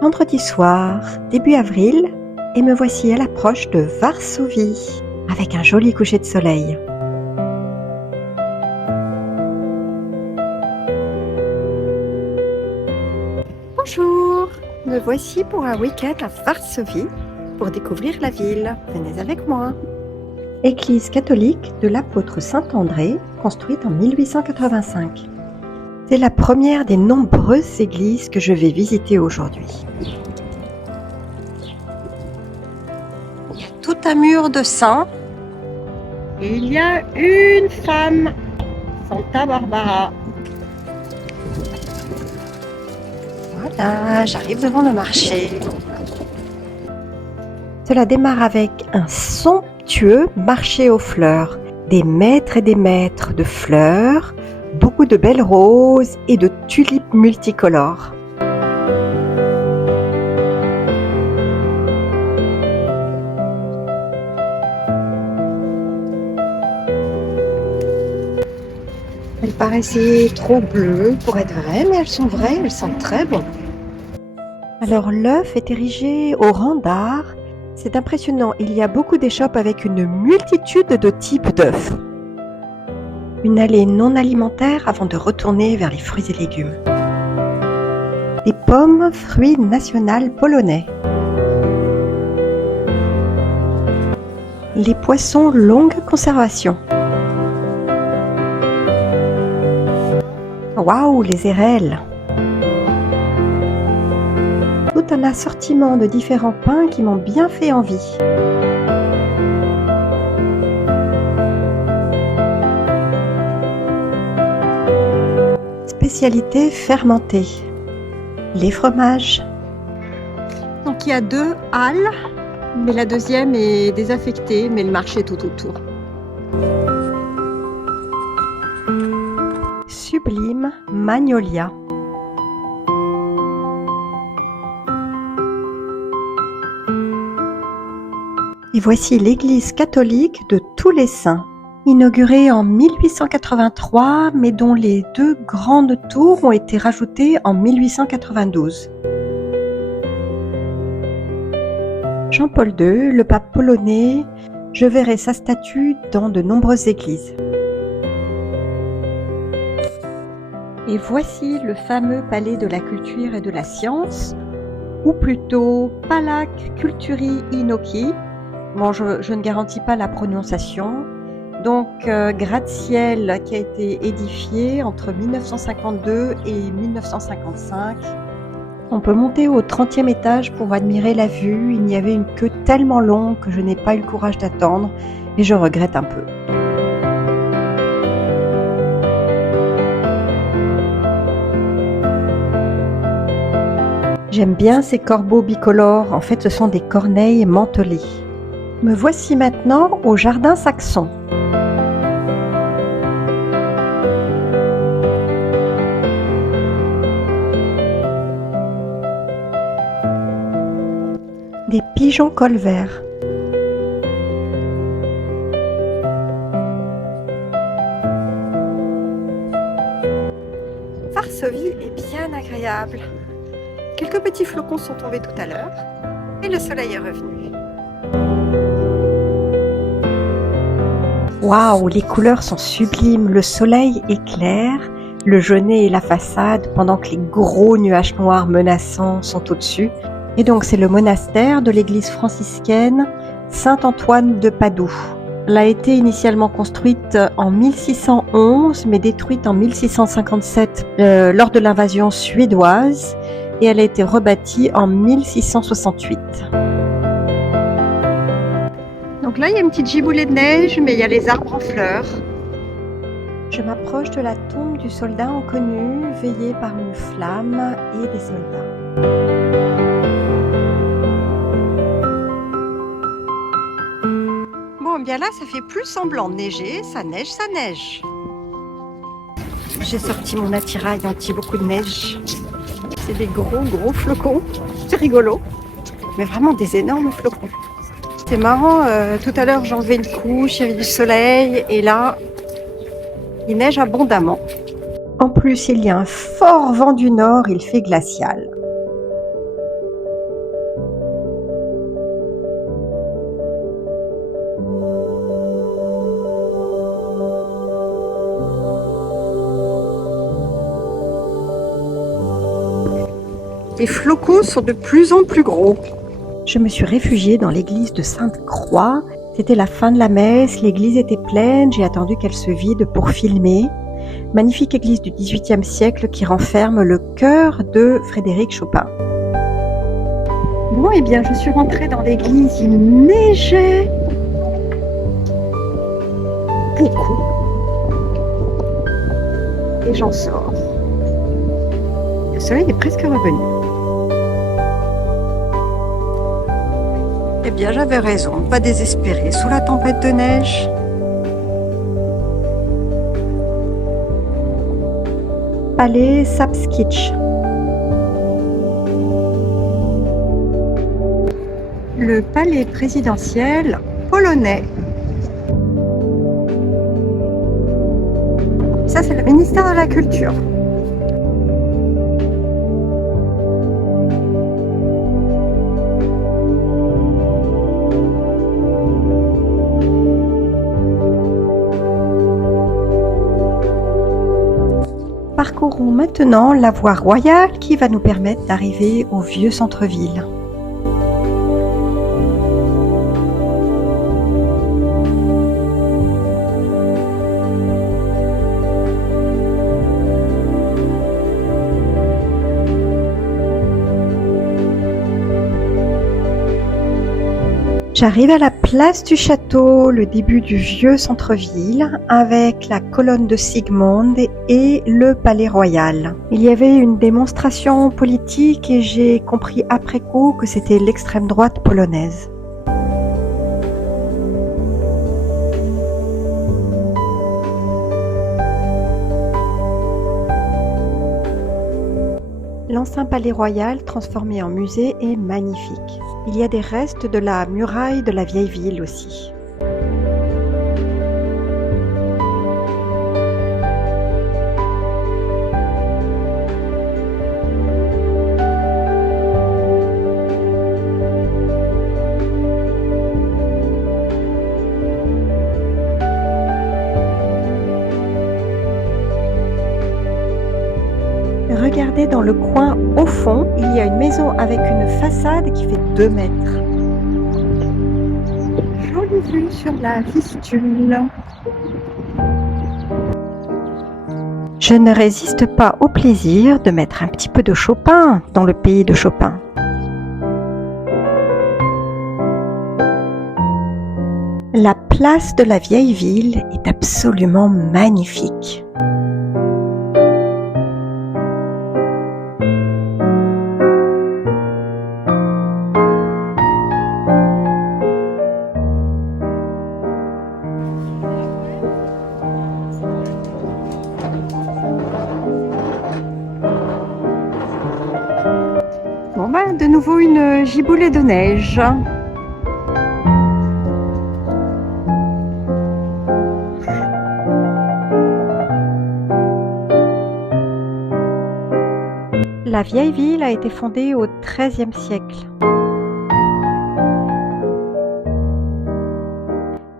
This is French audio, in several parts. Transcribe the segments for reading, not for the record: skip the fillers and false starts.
Vendredi soir, début avril, et me voici à l'approche de Varsovie, avec un joli coucher de soleil. Bonjour, me voici pour un week-end à Varsovie pour découvrir la ville. Venez avec moi. Église catholique de l'apôtre Saint-André, construite en 1885. C'est la première des nombreuses églises que je vais visiter aujourd'hui. Il y a tout un mur de saints. Et il y a une femme, Santa Barbara. Voilà, j'arrive devant le marché. Cela démarre avec un somptueux marché aux fleurs. Des mètres et des mètres de fleurs, beaucoup de belles roses et de tulipes multicolores. Elles paraissaient trop bleues pour être vraies, mais elles sont vraies, elles sentent très bon. Alors l'œuf est érigé au rang d'art. C'est impressionnant, il y a beaucoup d'échoppes avec une multitude de types d'œufs. Une allée non alimentaire avant de retourner vers les fruits et légumes. Des pommes, fruits national polonais. Les poissons longue conservation. Waouh, les érelles! Tout un assortiment de différents pains qui m'ont bien fait envie. Spécialité fermentée. Les fromages. Donc il y a 2 halles, mais la deuxième est désaffectée, mais le marché est tout autour. Sublime Magnolia. Et voici l'église catholique de tous les saints, inaugurée en 1883, mais dont les 2 grandes tours ont été rajoutées en 1892. Jean-Paul II, le pape polonais, je verrai sa statue dans de nombreuses églises. Et voici le fameux palais de la culture et de la science, ou plutôt Palach Kulttuuri Inokki. Bon, je ne garantis pas la prononciation. Donc, gratte-ciel qui a été édifié entre 1952 et 1955. On peut monter au 30e étage pour admirer la vue. Il y avait une queue tellement longue que je n'ai pas eu le courage d'attendre et je regrette un peu. J'aime bien ces corbeaux bicolores. En fait, ce sont des corneilles mantelées. Me voici maintenant au jardin saxon. Des pigeons colverts. Varsovie est bien agréable. Quelques petits flocons sont tombés tout à l'heure et le soleil est revenu. Waouh, les couleurs sont sublimes, le soleil éclaire le genêt et la façade pendant que les gros nuages noirs menaçants sont au-dessus. Et donc c'est le monastère de l'église franciscaine Saint-Antoine de Padoue. Elle a été initialement construite en 1611 mais détruite en 1657 lors de l'invasion suédoise et elle a été rebâtie en 1668. Donc là, il y a une petite giboulée de neige, mais il y a les arbres en fleurs. Je m'approche de la tombe du soldat inconnu, veillé par une flamme et des soldats. Bon, bien là, ça fait plus semblant de neiger, ça neige, ça neige. J'ai sorti mon attirail anti beaucoup de neige. C'est des gros flocons, c'est rigolo, mais vraiment des énormes flocons. C'est marrant, tout à l'heure j'enlevais une couche, il y avait du soleil et là il neige abondamment. En plus il y a un fort vent du nord, il fait glacial. Les flocons sont de plus en plus gros. Je me suis réfugiée dans l'église de Sainte-Croix. C'était la fin de la messe, l'église était pleine, j'ai attendu qu'elle se vide pour filmer. Magnifique église du XVIIIe siècle qui renferme le cœur de Frédéric Chopin. Bon, eh bien, je suis rentrée dans l'église, il neigeait beaucoup. Et j'en sors. Le soleil est presque revenu. Eh bien, j'avais raison, pas désespérer sous la tempête de neige. Palais Sapskitch. Le palais présidentiel polonais. Ça, c'est le ministère de la Culture. Parcourons maintenant la voie royale qui va nous permettre d'arriver au vieux centre-ville. J'arrive à la place du château, le début du vieux centre-ville, avec la colonne de Sigmund et le palais royal. Il y avait une démonstration politique et j'ai compris après coup que c'était l'extrême droite polonaise. L'ancien palais royal, transformé en musée, est magnifique. Il y a des restes de la muraille de la vieille ville aussi. Regardez dans le coin au fond, il y a une maison avec une façade qui fait 2 mètres. Jolie vue sur la Vistule. Je ne résiste pas au plaisir de mettre un petit peu de Chopin dans le pays de Chopin. La place de la vieille ville est absolument magnifique. Bon ben, de nouveau une giboulée de neige. La vieille ville a été fondée au XIIIe siècle.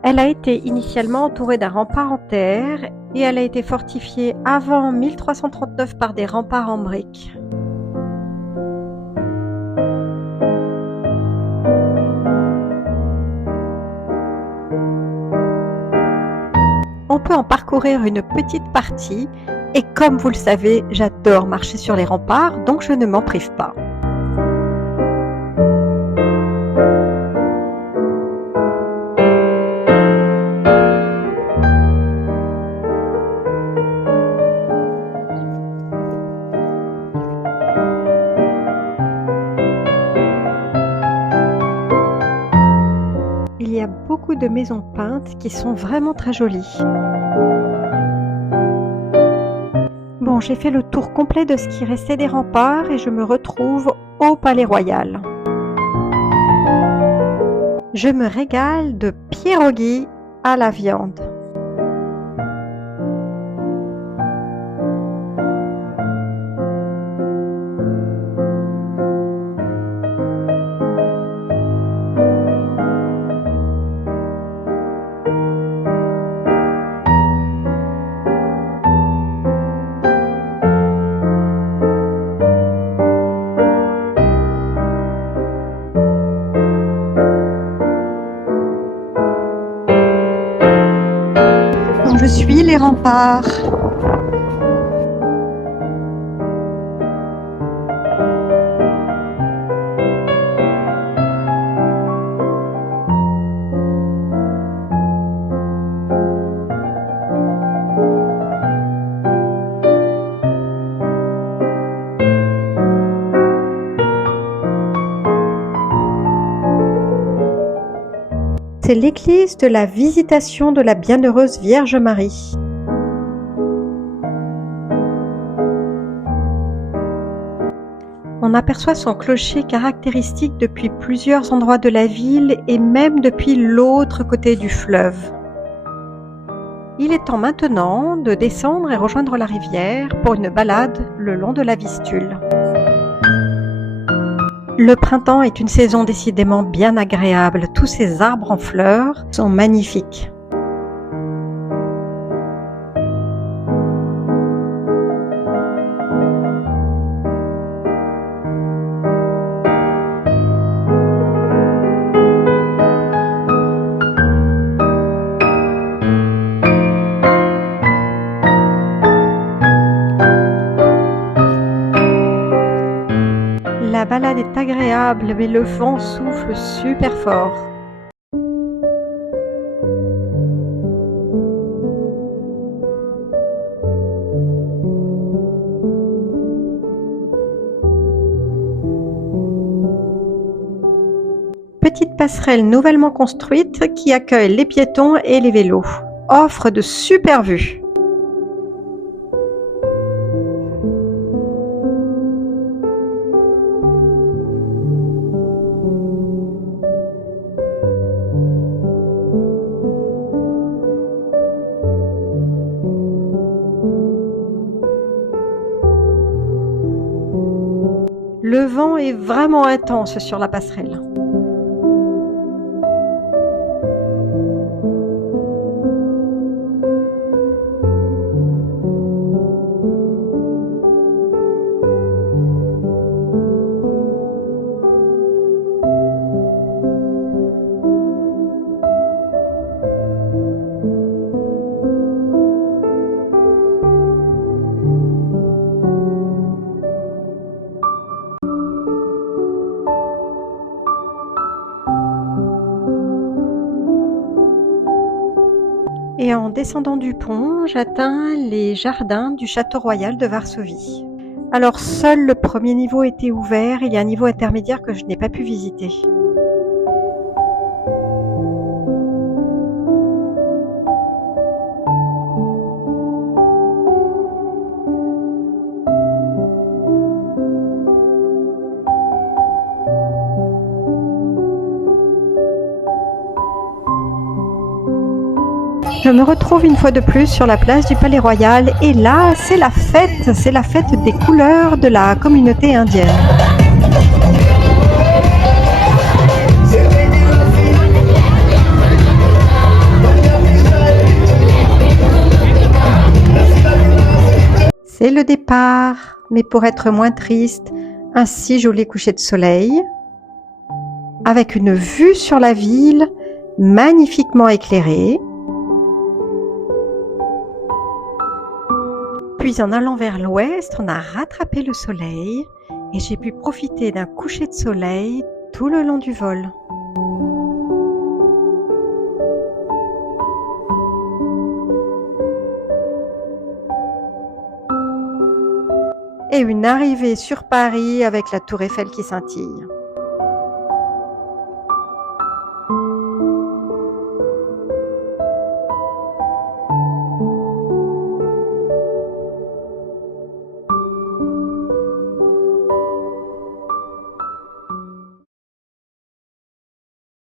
Elle a été initialement entourée d'un rempart en terre et elle a été fortifiée avant 1339 par des remparts en briques. On peut en parcourir une petite partie et comme vous le savez, j'adore marcher sur les remparts, donc je ne m'en prive pas. Il y a beaucoup de maisons peintes qui sont vraiment très jolies. Bon, j'ai fait le tour complet de ce qui restait des remparts et je me retrouve au Palais Royal. Je me régale de pierogies à la viande. les remparts. C'est l'église de la Visitation de la Bienheureuse Vierge Marie. On aperçoit son clocher caractéristique depuis plusieurs endroits de la ville et même depuis l'autre côté du fleuve. Il est temps maintenant de descendre et rejoindre la rivière pour une balade le long de la Vistule. Le printemps est une saison décidément bien agréable. Tous ces arbres en fleurs sont magnifiques. La balade est agréable, mais le vent souffle super fort. Petite passerelle nouvellement construite qui accueille les piétons et les vélos. Offre de super vues. Le vent est vraiment intense sur la passerelle. Et en descendant du pont, j'atteins les jardins du Château Royal de Varsovie. Alors seul le premier niveau était ouvert, il y a un niveau intermédiaire que je n'ai pas pu visiter. Je me retrouve une fois de plus sur la place du Palais Royal et là, c'est la fête des couleurs de la communauté indienne. C'est le départ, mais pour être moins triste, un si joli coucher de soleil, avec une vue sur la ville magnifiquement éclairée. Puis en allant vers l'ouest, on a rattrapé le soleil et j'ai pu profiter d'un coucher de soleil tout le long du vol. Et une arrivée sur Paris avec la Tour Eiffel qui scintille.